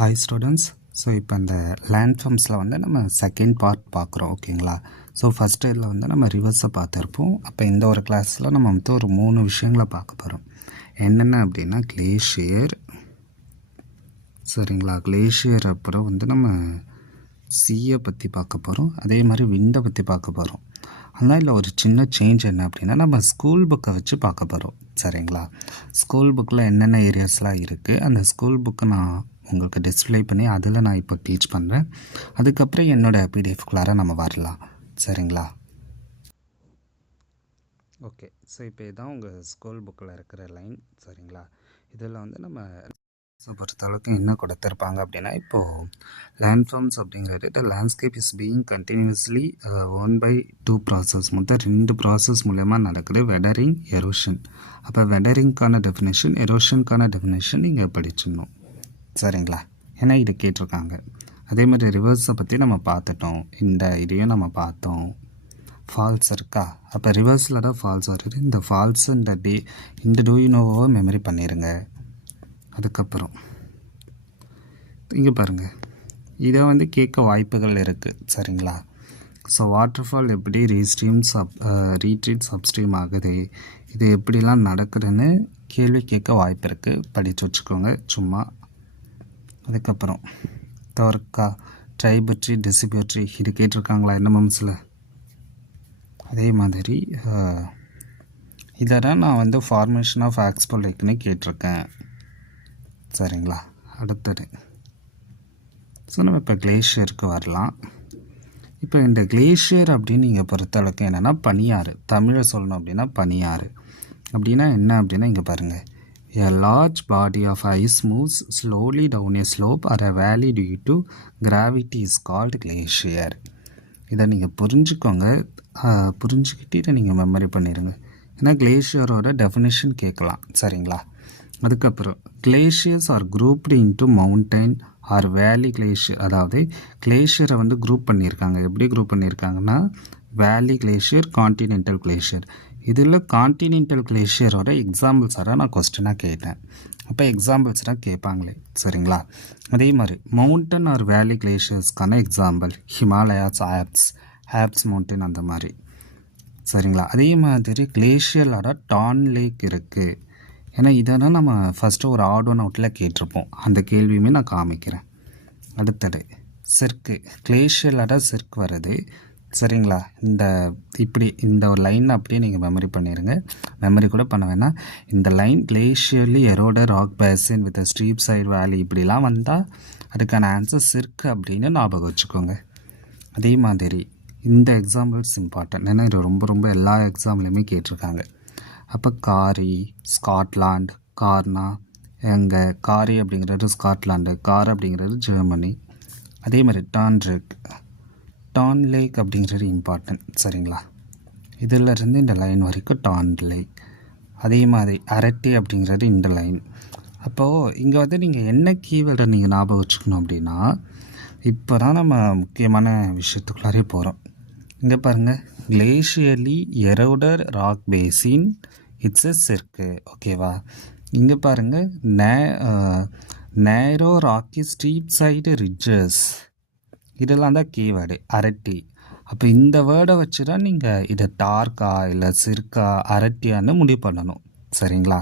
Hi students. So இப்போ இந்த லேண்ட்ஃபார்ம்ஸில் வந்து நம்ம செகண்ட் பார்ட் பார்க்குறோம், ஓகேங்களா? ஸோ ஃபஸ்ட் இயரில் வந்து நம்ம ரிவர்ஸை பார்த்துருப்போம். அப்போ இந்த ஒரு கிளாஸில் நம்ம வந்து ஒரு 3 விஷயங்களை பார்க்க போகிறோம். என்னென்ன அப்படின்னா கிளேஷியர், சரிங்களா? கிளேஷியர் அப்புறம் வந்து நம்ம சீயை பற்றி பார்க்க போகிறோம். அதே மாதிரி விண்டை பற்றி பார்க்க போகிறோம். ஆனால் இதில் ஒரு சின்ன சேஞ்ச் என்ன அப்படின்னா நம்ம ஸ்கூல் புக்கை வச்சு பார்க்க போகிறோம், சரிங்களா? ஸ்கூல் புக்கில் என்னென்ன ஏரியாஸ்லாம் இருக்குது அந்த ஸ்கூல் புக்கை நான் உங்களுக்கு டிஸ்பிளே பண்ணி அதில் நான் இப்போ டீச் பண்ணுறேன். அதுக்கப்புறம் என்னோடய பிடிஎஃப்குள்ளார நம்ம வரலாம், சரிங்களா? ஓகே, ஸோ இப்போ இதுதான் உங்கள் ஸ்கூல் புக்கில் இருக்கிற லைன், சரிங்களா? இதில் வந்து நம்ம பொறுத்தளவுக்கு என்ன கொடுத்துருப்பாங்க அப்படின்னா, இப்போது லேண்ட்ஃபார்ம்ஸ் அப்படிங்கிறது த landscape is being continuously 1/2 process, மொத்தம் 2 ப்ராசஸ் மூலயமா நடக்குது, வெடரிங், எரோஷன். அப்போ வெடரிங்க்கான டெஃபினேஷன், எரோஷனுக்கான டெஃபினேஷன் நீங்கள் படிச்சிடணும், சரிங்களா? ஏன்னா இது கேட்டிருக்காங்க. அதே மாதிரி ரிவர்ஸை பற்றி நம்ம பார்த்துட்டோம், இந்த இதையும் நம்ம பார்த்தோம். ஃபால்ஸ் இருக்கா? அப்போ ரிவர்ஸில் தான் ஃபால்ஸ் வருது. இந்த ஃபால்ஸ் இந்த டூயினோவை மெமரி பண்ணிடுங்க. அதுக்கப்புறம் இங்கே பாருங்கள், இதை வந்து கேட்க வாய்ப்புகள் இருக்குது, சரிங்களா? ஸோ வாட்டர்ஃபால் எப்படி ரீட்ரீட் சப்ஸ்ட்ரீம் ஆகுது, இது எப்படிலாம் நடக்குதுன்னு கேள்வி கேட்க வாய்ப்பு இருக்குது, படித்து வச்சுக்கோங்க சும்மா. அதுக்கப்புறம் தோர்க்கா, ட்ரைபட்ரி, டிசிபியூட்ரி, இது கேட்டிருக்காங்களா என்ன மம்ஸில்? அதே மாதிரி இதெல்லாம் நான் வந்து ஃபார்மேஷன் ஆஃப் ஆக்ஸ்போ லேக்னு கேட்டிருக்கேன், சரிங்களா? அடுத்தது ஸோ நம்ம இப்போ கிளேஷியருக்கு வரலாம். இப்போ இந்த கிளேஷியர் அப்படின்னு நீங்கள் பொறுத்தளவுக்கு என்னென்னா பனியாறு, தமிழை சொல்லணும் அப்படின்னா பனியாறு அப்படின்னா என்ன அப்படின்னா இங்கே பாருங்கள், a large body of ice moves slowly down a slope or a valley due to gravity is called glacier. இதை நீங்கள் புரிஞ்சுக்கோங்க, புரிஞ்சுக்கிட்டு இதை நீங்கள் மெமரி பண்ணிடுங்க. ஏன்னா கிளேஷியரோட டெஃபினேஷன் கேட்கலாம், சரிங்களா? அதுக்கப்புறம் glaciers are grouped into mountain or valley glacier. அதாவது கிளேஷியரை வந்து குரூப் பண்ணியிருக்காங்க. எப்படி குரூப் பண்ணியிருக்காங்கன்னா வேலி கிளேஷியர், கான்டினென்டல் கிளேஷியர். இதில் கான்டினென்டல் கிளேஷியரோட எக்ஸாம்பிள்ஸாக நான் கொஸ்டினாக கேட்டேன். அப்போ எக்ஸாம்பிள்ஸாக கேட்பாங்களே, சரிங்களா? அதே மாதிரி மவுண்டன் ஆர் வேலி கிளேஷியர்ஸ்க்கான எக்ஸாம்பிள் ஹிமாலயாஸ், ஆப்ஸ் மவுண்டன், அந்த மாதிரி, சரிங்களா? அதே மாதிரி கிளேஷியரோட டான் லேக் இருக்குது. ஏன்னா இதெல்லாம் நம்ம ஃபஸ்ட்டு ஒரு ஆட் ஒன் அவுட்டில் கேட்டிருப்போம், அந்த கேள்வியுமே நான் காமிக்கிறேன். அடுத்தது செர்க்கு, கிளேஷியரோட செர்க் வருது, சரிங்களா? இப்படி இந்த ஒரு லைன் அப்படியே நீங்கள் மெமரி பண்ணிடுங்க. மெமரி கூட பண்ண வேணாம். இந்த line glacially eroded rock basin with steep side valley இப்படிலாம் வந்தால் அதுக்கான ஆன்சர் சிற்கு அப்படின்னு ஞாபகம் வச்சுக்கோங்க. அதே மாதிரி இந்த எக்ஸாம்பிள்ஸ் இம்பார்ட்டன்ட், ஏன்னா இது ரொம்ப ரொம்ப எல்லா எக்ஸாம்லேயுமே கேட்டிருக்காங்க. அப்போ காரி, ஸ்காட்லாண்ட், கார்னா எங்கே, காரி அப்படிங்கிறது ஸ்காட்லாண்டு, கார் அப்படிங்கிறது ஜெர்மனி. அதே மாதிரி டான் லேக் அப்படிங்கிறது இம்பார்ட்டன்ட், சரிங்களா? இதிலிருந்து இந்த லைன் வரைக்கும் டான் லேக். அதே மாதிரி அரட்டி அப்படிங்கிறது இந்த லைன். அப்போது இங்கே வந்து நீங்கள் என்ன கீவேர்டை நீங்கள் ஞாபகம் வச்சுக்கணும் அப்படின்னா, இப்போ தான் நம்ம முக்கியமான விஷயத்துக்குள்ளாரே போகிறோம். இங்கே பாருங்கள், கிளேஷியர்லி எரோடர் ராக் பேசின் இட்ஸ் எ செர்க்கு, ஓகேவா? இங்கே பாருங்கள், நேரோ ராக்கி ஸ்ட்ரீப் சைடு ரிட்ஜஸ், இதெல்லாம் தான் கீவேர்டு அரட்டி. அப்போ இந்த வேர்டை வச்சு தான் நீங்கள் இதை டார்க்கா இல்லை சிற்கா அரட்டியான்னு முடிவு பண்ணணும், சரிங்களா?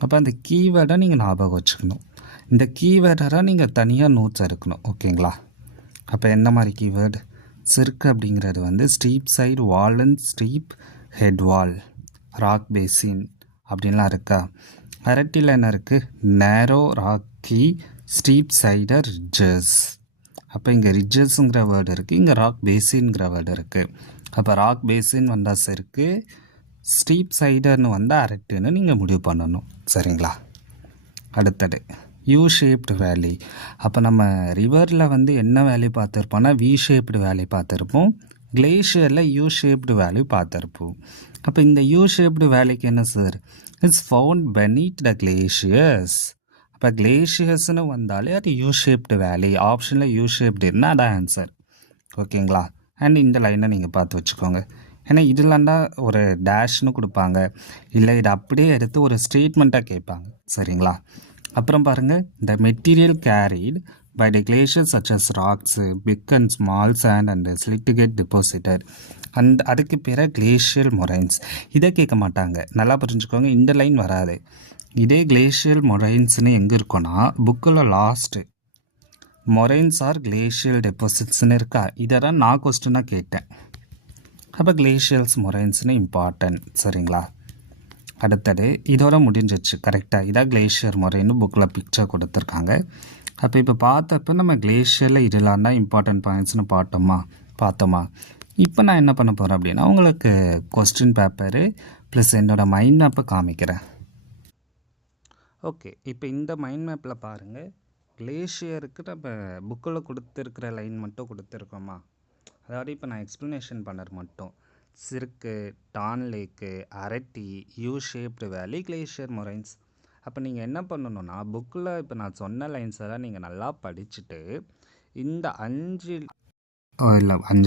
அப்போ அந்த கீவேர்டை நீங்கள் ஞாபகம் வச்சுக்கணும். இந்த கீவேர்டை நீங்கள் தனியாக நோட்ஸ் எடுக்கணும், ஓகேங்களா? அப்போ என்ன மாதிரி கீவேர்டு? சிற்கு அப்படிங்கிறது வந்து steep side wall and steep head wall, rock basin அப்படின்லாம் இருக்கா? அரட்டியில் என்ன இருக்குது? நேரோ ராக்கி ஸ்டீப் சைடு ரிட்ஜஸ். அப்போ இங்கே ரிட்ஜஸ்ங்கிற வேர்டு இருக்குது, இங்கே ராக் பேசின்ங்கிற வேர்டு இருக்குது. அப்போ ராக் பேசின் வந்தால் செருக்கு, ஸ்டீப் சைடர்னு வந்தால் அரட்டுன்னு நீங்கள் முடிவு பண்ணணும், சரிங்களா? அடுத்தது யூ ஷேப்டு வேலி. அப்போ நம்ம ரிவரில் வந்து என்ன வேலி பார்த்துருப்போம்னா வி ஷேப்டு வேலி பார்த்துருப்போம், கிளேஷியரில் யூ ஷேப்டு வேலி பார்த்துருப்போம். அப்போ இந்த யூ ஷேப்டு வேலிக்கு என்ன சார்? It's found beneath the glaciers. இப்போ கிளேஷியர்ஸ்னு வந்தாலே அது யூ ஷேப்டு வேலி, ஆப்ஷனில் யூ ஷேப்டு இருந்தால் அதான் ஆன்சர், ஓகேங்களா? அண்ட் இந்த லைனை நீங்கள் பார்த்து வச்சுக்கோங்க. ஏன்னா இதுலாண்டா ஒரு டேஷ்னு கொடுப்பாங்க, இல்லை இதை அப்படியே எடுத்து ஒரு ஸ்டேட்மெண்ட்டாக கேட்பாங்க, சரிங்களா? அப்புறம் பாருங்கள், the material carried by the glaciers such as rocks, big and small sand and slit get deposited. And அதுக்கு பேர் கிளேஷியல் மொரைன்ஸ். இதை கேட்க மாட்டாங்க, நல்லா புரிஞ்சுக்கோங்க. இந்த லைன் வராது. இதே கிளேஷியல் மொரைன்ஸ்னு எங்கே இருக்குன்னா புக்கில் லாஸ்ட்டு மொரைன்ஸ் ஆர் கிளேஷியல் டெபாசிட்ஸ்னு இருக்கா. இதை தான் நான் கொஸ்டினாக கேட்டேன். அப்போ கிளேஷியல்ஸ் மொரைன்ஸ்னு இம்பார்ட்டன்ட். சரிங்களா? அடுத்தது இதோட முடிஞ்சிச்சு. கரெக்டாக இதான் கிளேஷியர் மொரைன்னு புக்கில் பிக்சர் கொடுத்துருக்காங்க. அப்போ இப்போ பார்த்தப்போ நம்ம கிளேஷியரில் இதெல்லாம் தான் இம்பார்ட்டன்ட் பாயிண்ட்ஸ்னு பார்த்தோமா. இப்போ நான் என்ன பண்ண போகிறேன் அப்படின்னா உங்களுக்கு கொஸ்டின் பேப்பரு ப்ளஸ் என்னோடய மைண்ட் மேப்பை காமிக்கிறேன். ஓகே, இப்போ இந்த மைண்ட் மேப்பில் பாருங்கள், கிளேஷியருக்கு நம்ம புக்கில் கொடுத்துருக்கிற லைன் மட்டும் கொடுத்துருக்கோமா. அதாவது இப்போ நான் எக்ஸ்ப்ளனேஷன் பண்ணது மட்டும் சிர்க்கு, டான் லேக்கு, அரட்டி, யூ ஷேப்டு வேலி, கிளேஷியர் மொரைன்ஸ். அப்போ நீங்கள் என்ன பண்ணணுன்னா புக்கில் இப்போ நான் சொன்ன லைன்ஸை தான் நீங்கள் நல்லா படிச்சுட்டு இந்த 5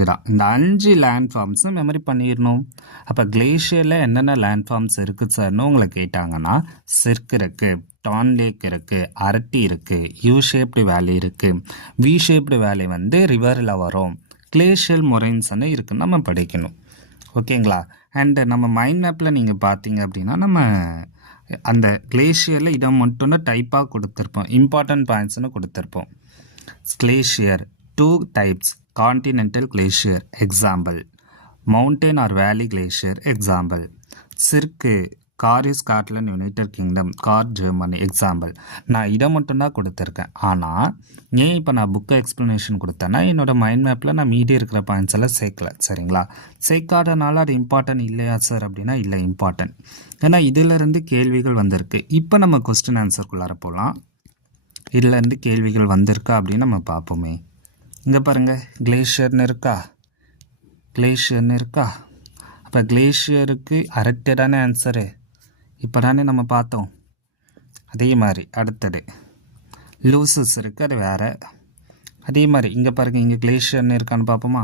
தான், இந்த 5 லேண்ட் ஃபார்ம்ஸும் மெமரி பண்ணிடணும். அப்போ கிளேஷியரில் என்னென்ன லேண்ட் ஃபார்ம்ஸ் இருக்குது சார்னு உங்களை கேட்டாங்கன்னா சிர்க் இருக்குது, டான் லேக் இருக்குது, அரட்டி இருக்குது, யூ ஷேப்டு வேலி இருக்குது, வி ஷேப்டு வேலி வந்து ரிவரில் வரும், கிளேஷியல் மொரைன்ஸ்னு இருக்குன்னு நம்ம படிக்கணும். ஓகேங்களா? அண்டு நம்ம மைண்ட் மேப்பில் நீங்கள் பார்த்தீங்க அப்படின்னா நம்ம அந்த கிளேஷியரில் இதை மட்டும்தான் டைப்பாக கொடுத்துருப்போம், இம்பார்ட்டன்ட் பாயிண்ட்ஸ்னு கொடுத்துருப்போம். Glacier 2 types, continental glacier example, mountain or valley glacier example, cirque kar Scotland United Kingdom, kar Germany example. நான் இதை மட்டும்தான் கொடுத்துருக்கேன். ஆனால் ஏன் இப்போ நான் புக்கை எக்ஸ்ப்ளனேஷன் கொடுத்தேன்னா என்னோடய மைண்ட் மேப்பில் நான் மீதி இருக்கிற பாயிண்ட்ஸ் எல்லாம் சேர்க்கல. சரிங்களா? சேர்க்காதனால அது இம்பார்ட்டன்ட் இல்லையா சார் அப்படின்னா இல்லை, இம்பார்ட்டன்ட். ஏன்னா இதிலேருந்து கேள்விகள் வந்திருக்கு. இப்போ நம்ம கொஸ்டின் ஆன்சருக்குள்ளார போகலாம். இதிலேருந்து கேள்விகள் வந்திருக்கா அப்படின்னு நம்ம பார்ப்போமே. இங்கே பாருங்கள், கிளேஷியர்னு இருக்கா. அப்போ கிளேஷியருக்கு அரட்டடான ஆன்சரு இப்போ தானே நம்ம பார்த்தோம். அதே மாதிரி அடுத்தது லூசஸ் இருக்குது, அது வேறு. அதே மாதிரி இங்கே பாருங்கள், இங்கே கிளேஷியர்னு இருக்கான்னு பார்ப்போமா.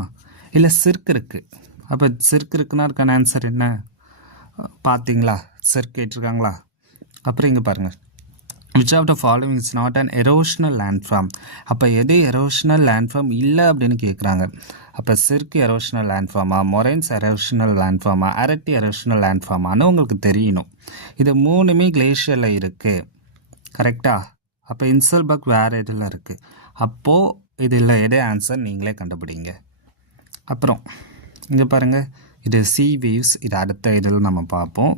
இல்லை சிர்க் இருக்குது. அப்போ சிர்க் இருக்குன்னா இருக்கான ஆன்சர் என்ன பார்த்தீங்களா? சிர்க் கேட்டிருக்காங்களா. அப்புறம் இங்கே பாருங்கள், which of the following is not an erosional landform. அப்போ எது எரோஷனல் லேண்ட்ஃபார்ம் இல்லை அப்படின்னு கேட்குறாங்க. அப்போ சிர்க்கு எரோஷனல் லேண்ட்ஃபார்மா, மொரைன்ஸ் எரோஷனல் லேண்ட்ஃபார்மா, அரட்டி எரோஷனல் லேண்ட்ஃபார்மானு உங்களுக்கு தெரியணும். இது 3மே கிளேஷியரில் இருக்குது. கரெக்டாக? அப்போ இன்சல்பர்க் வேறு இதில் இருக்குது. அப்போது இதில் எதே ஆன்சர் நீங்களே கண்டுபிடிங்க. அப்புறம் இங்கே பாருங்கள், இது சி வேவ்ஸ். இது அடுத்த இதில் நம்ம பார்ப்போம்.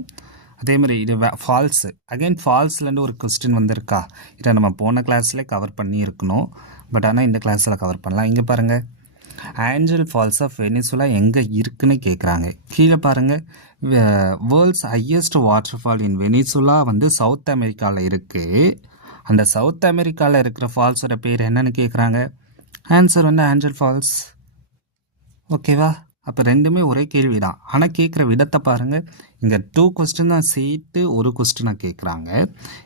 அதே மாதிரி இது ஃபால்ஸு. அகைன் ஃபால்ஸ்லேருந்து ஒரு கொஸ்டின் வந்திருக்கா. இதை நம்ம போன கிளாஸில் கவர் பண்ணி இருக்கணும், பட் ஆனால் இந்த கிளாஸில் கவர் பண்ணலாம். இங்கே பாருங்கள், ஆஞ்சல் ஃபால்ஸ் ஆஃப் வெனிசுலா எங்கே இருக்குன்னு கேட்குறாங்க. கீழே பாருங்கள், world's highest water fall in Venezuela வந்து சவுத் அமெரிக்காவில் இருக்குது. அந்த சவுத் அமெரிக்காவில் இருக்கிற ஃபால்ஸோட பேர் என்னன்னு கேட்குறாங்க. ஆன்சர் வந்து ஆஞ்சல் ஃபால்ஸ். ஓகேவா? அப்போ ரெண்டுமே ஒரே கேள்வி தான், ஆனால் கேட்குற விதத்தை பாருங்கள். இங்கே 2 கொஸ்டின் தான் சேர்த்து ஒரு கொஸ்டினாக கேட்குறாங்க.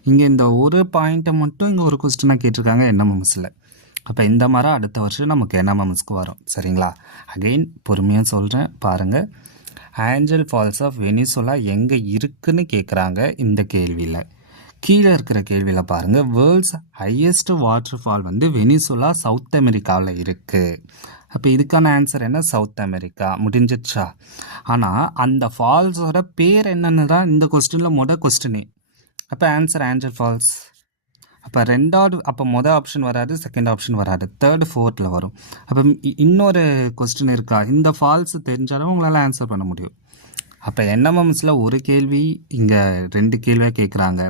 இங்கே இந்த ஒரு பாயிண்ட்டை மட்டும் இங்கே ஒரு கொஸ்டினாக கேட்டிருக்காங்க என்எம்எம்எஸில். அப்போ இந்த மாதிரி அடுத்த வருஷம் நமக்கு என்எம்எம்எஸ்க்கு வரும். சரிங்களா? அகெயின் பொறுமையாக சொல்கிறேன் பாருங்கள். ஆஞ்சல் ஃபால்ஸ் ஆஃப் வெனிசுலா எங்கே இருக்குன்னு கேட்குறாங்க இந்த கேள்வியில். கீழே இருக்கிற கேள்வியில் பாருங்கள், வேர்ல்ட்ஸ் ஹையஸ்ட் வாட்டர் ஃபால் வந்து வெனிசுலா சவுத் அமெரிக்காவில் இருக்குது. அப்போ இதுக்கான ஆன்சர் என்ன? South America. முடிஞ்சிடுச்சா? ஆனால் அந்த ஃபால்ஸோட பேர் என்னன்னு தான் இந்த கொஸ்டினில் கொஸ்டினே. அப்போ ஆன்சர் ஆஞ்சல் ஃபால்ஸ். அப்போ ரெண்டாவது, அப்போ ஆப்ஷன் வராது, செகண்ட் ஆப்ஷன் வராது, தேர்டு ஃபோர்த்தில் வரும். அப்போ இன்னொரு கொஸ்டின் இருக்கா, இந்த ஃபால்ஸ் தெரிஞ்சாலும் உங்களால் ஆன்சர் பண்ண முடியும். அப்போ என்எம்எம்ஸில் ஒரு கேள்வி, இங்கே 2 கேள்வியாக கேட்குறாங்க.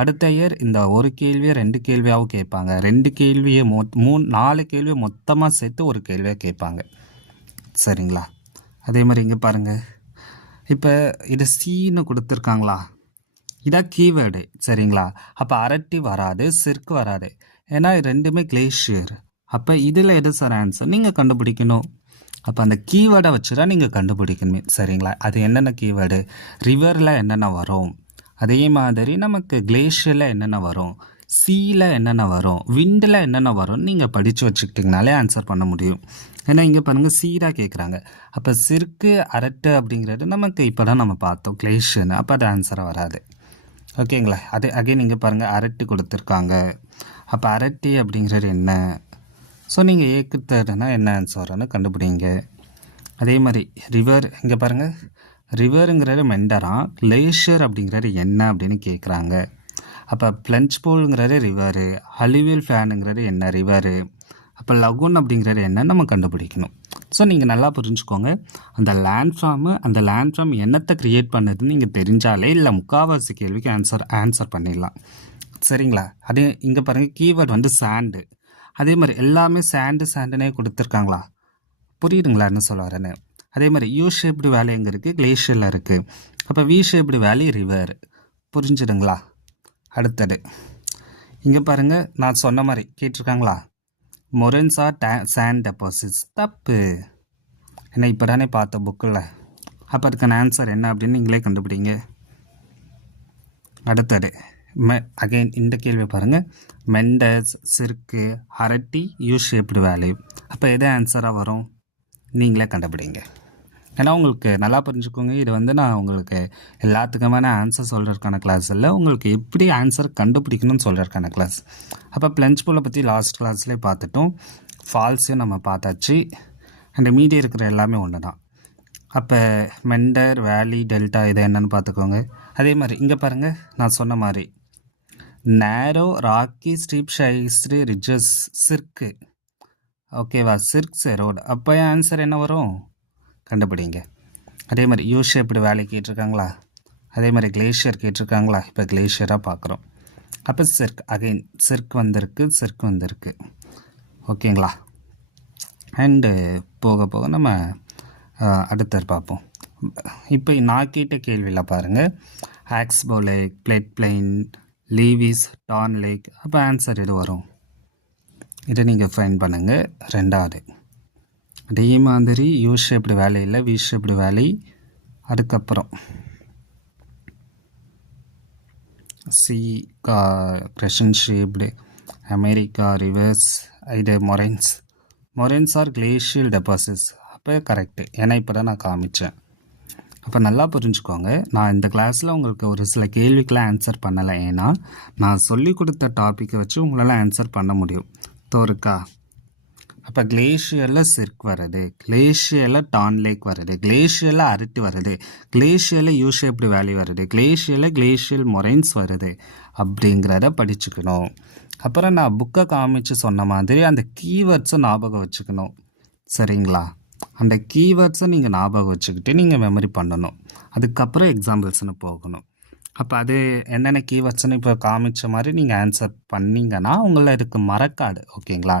அடுத்த இயர் இந்த ஒரு கேள்வியை 2 கேள்வியாகவும் கேட்பாங்க. 2 கேள்வியை 4 கேள்வியை மொத்தமாக சேர்த்து ஒரு கேள்வியாக கேட்பாங்க. சரிங்களா? அதே மாதிரி இங்கே பாருங்கள், இப்போ இது சீன்னு கொடுத்துருக்காங்களா, இதான் கீவேர்டு. சரிங்களா? அப்போ அரட்டி வராது, சிர்க் வராது, ஏன்னா ரெண்டுமே கிளேஷியர். அப்போ இதில் எது சார் ஆன்சர் நீங்கள் கண்டுபிடிக்கணும். அப்போ அந்த கீவேர்டை வச்சு தான் நீங்கள் கண்டுபிடிக்கணுமே. சரிங்களா? அது என்னென்ன கீவேர்டு, ரிவரில் என்னென்ன வரும், அதே மாதிரி நமக்கு கிளேஷியரில் என்னென்ன வரும், சீயில் என்னென்ன வரும், விண்டில் என்னென்ன வரும்னு நீங்கள் படித்து வச்சுக்கிட்டிங்கனாலே ஆன்சர் பண்ண முடியும். ஏன்னா இங்கே பாருங்கள், சீராக கேட்குறாங்க. அப்போ சிர்க்கு அரட்டு அப்படிங்கிறது நமக்கு இப்போ தான் நம்ம பார்த்தோம் கிளேஷியர்னு. அப்போ அது ஆன்சராக வராது. ஓகேங்களா? அது அகைன் இங்கே பாருங்கள், அரட்டு கொடுத்துருக்காங்க. அப்போ அரட்டி அப்படிங்கிறது என்ன, ஸோ நீங்கள் ஏக்கு தேர்டுனா என்ன ஆன்சர்னு கண்டுபிடிங்க. அதே மாதிரி ரிவர் இங்கே பாருங்கள், ரிவருங்கிறது மெண்டரா, கிளேஷியர் அப்படிங்கிறது என்ன அப்படின்னு கேட்குறாங்க. அப்போ பிளஞ்ச் போலுங்கிறது ரிவரு, அலுவியல் ஃபேனுங்கிறது என்ன ரிவரு, அப்போ லகுன் அப்படிங்கிறது என்னன்னு நம்ம கண்டுபிடிக்கணும். ஸோ நீங்கள் நல்லா புரிஞ்சுக்கோங்க, அந்த லேண்ட் ஃபார்ம் என்னத்தை க்ரியேட் பண்ணுதுன்னு நீங்கள் தெரிஞ்சாலே இல்லை முக்கால்வாசி கேள்விக்கு ஆன்சர் பண்ணிடலாம். சரிங்களா? அதே இங்கே பாருங்கள், கீவேர்டு வந்து சாண்டு. அதே மாதிரி எல்லாமே சாண்டுனே கொடுத்துருக்காங்களா? புரியுதுங்களா என்ன சொல்ல வரேன்னு? அதே மாதிரி யூ ஷேப்டு வேலி எங்கே இருக்குது? கிளேஷியரில் இருக்குது. அப்போ வி ஷேப்டு வேலி ரிவர். புரிஞ்சுதுங்களா? அடுத்தது இங்கே பாருங்கள், நான் சொன்ன மாதிரி கேட்டிருக்காங்களா? மொரன்ஸ் ஆர் சாண்ட் டெபாசிட்ஸ். தப்பு. ஏன்னா இப்போ தானே பார்த்த புக்கில். அப்போ அதுக்கான ஆன்சர் என்ன அப்படின்னு நீங்களே கண்டுபிடிங்க. அடுத்தது அகைன் இந்த கேள்வி பாருங்கள், மெண்டஸ், சிர்க்கு, அரட்டி, யூ ஷேப்டு வேலி. அப்போ எது ஆன்சராக வரும்? நீங்களே கண்டுபிடிங்க. ஏன்னா உங்களுக்கு நல்லா புரிஞ்சுக்கோங்க, இது வந்து நான் உங்களுக்கு எல்லாத்துக்குமான ஆன்சர் சொல்கிறதுக்கான கிளாஸ் இல்லை, உங்களுக்கு எப்படி ஆன்சர் கண்டுபிடிக்கணும்னு சொல்கிறதுக்கான கிளாஸ். அப்போ பிளஞ்ச் போலை பற்றி லாஸ்ட் கிளாஸ்லேயே பார்த்துட்டோம், ஃபால்ஸையும் நம்ம பார்த்தாச்சு, அண்ட் மீதி இருக்கிற எல்லாமே ஒன்று தான். அப்போ மெண்டர், வேலி, டெல்டா இதை என்னென்னு பார்த்துக்கோங்க. அதே மாதிரி இங்கே பாருங்கள், நான் சொன்ன மாதிரி நேரோ, ராக்கி, ஸ்டீப் ஷைஸ்டு, ரிட்ஜஸ், சிர்க்கு. ஓகேவா? சிர்க்ஸ் ரோடு. அப்போ ஆன்சர் என்ன வரும்? கண்டுபிடிங்க. அதே மாதிரி யூ ஷேப்டு வேலி கேட்டிருக்காங்களா? அதே மாதிரி கிளேஷியர் கேட்டிருக்காங்களா? இப்போ கிளேஷியராக பார்க்குறோம். அப்போ சிர்க் அகைன் சிர்க் வந்திருக்கு. ஓகேங்களா? அண்டு போக போக நம்ம அடுத்தது பார்ப்போம். இப்போ நான் கேட்ட கேள்வியில் பாருங்கள், oxbow lake, plate plain, levees, tarn lake. அப்போ ஆன்சர் எது வரும்? இதை நீங்கள் ஃபைண்ட் பண்ணுங்கள். ரெண்டாவது அதே மாதிரி யூ ஷேப்டு வேலி இல்லை, வி ஷேப்டு வேலி. அதுக்கப்புறம் சி கிரஷன் ஷேப்டு, அமெரிக்கா, ரிவர்ஸ், இது மொரைன்ஸ் ஆர் கிளேஷியல் டெபாசிட்ஸ். அப்போ கரெக்டு, ஏன்னா இப்போ தான் நான் காமிச்சேன். அப்போ நல்லா புரிஞ்சுக்கோங்க, நான் இந்த கிளாஸில் உங்களுக்கு ஒரு சில கேள்விக்கெலாம் ஆன்சர் பண்ணலை, ஏன்னா நான் சொல்லி கொடுத்த டாப்பிக்கை வச்சு உங்களால் ஆன்சர் பண்ண முடியும். தோருக்கா? அப்போ கிளேஷியரில் சிர்க் வருது, கிளேஷியரில் டான் லேக் வருது, கிளேஷியரில் அரட்டி வருது, கிளேஷியரில் யூ ஷேப்டு வேலி வருது, கிளேஷியல் மொரைன்ஸ் வருது அப்படிங்கிறத படிச்சுக்கணும். அப்புறம் நான் புக்கை காமிச்சு சொன்ன மாதிரி அந்த கீவேர்ட்ஸை ஞாபகம் வச்சுக்கணும். சரிங்களா? அந்த கீவேர்ட்ஸை நீங்கள் ஞாபகம் வச்சுக்கிட்டு நீங்கள் மெமரி பண்ணணும். அதுக்கப்புறம் எக்ஸாம்பிள்ஸ்னு போகணும். அப்போ அது என்னென்ன கீவேர்ட்ஸ்னு இப்போ காமிச்ச மாதிரி நீங்கள் ஆன்சர் பண்ணிங்கன்னா உங்களை இதுக்கு மறக்காது. ஓகேங்களா?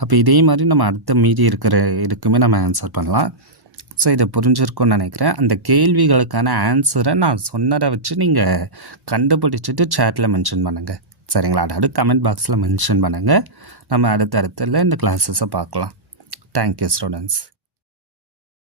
அப்போ இதே மாதிரி நம்ம அடுத்த மீதி இருக்கிற இதுக்குமே நம்ம ஆன்சர் பண்ணலாம். ஸோ இதை புரிஞ்சிருக்கும்னு நினைக்கிறேன். அந்த கேள்விகளுக்கான ஆன்சரை நான் சொன்னதை வச்சு நீங்கள் கண்டுபிடிச்சிட்டு சேட்டில் மென்ஷன் பண்ணுங்கள். சரிங்களா? அதாவது கமெண்ட் பாக்ஸில் மென்ஷன் பண்ணுங்கள். நம்ம அடுத்த இந்த கிளாஸஸை பார்க்கலாம். Thank you students.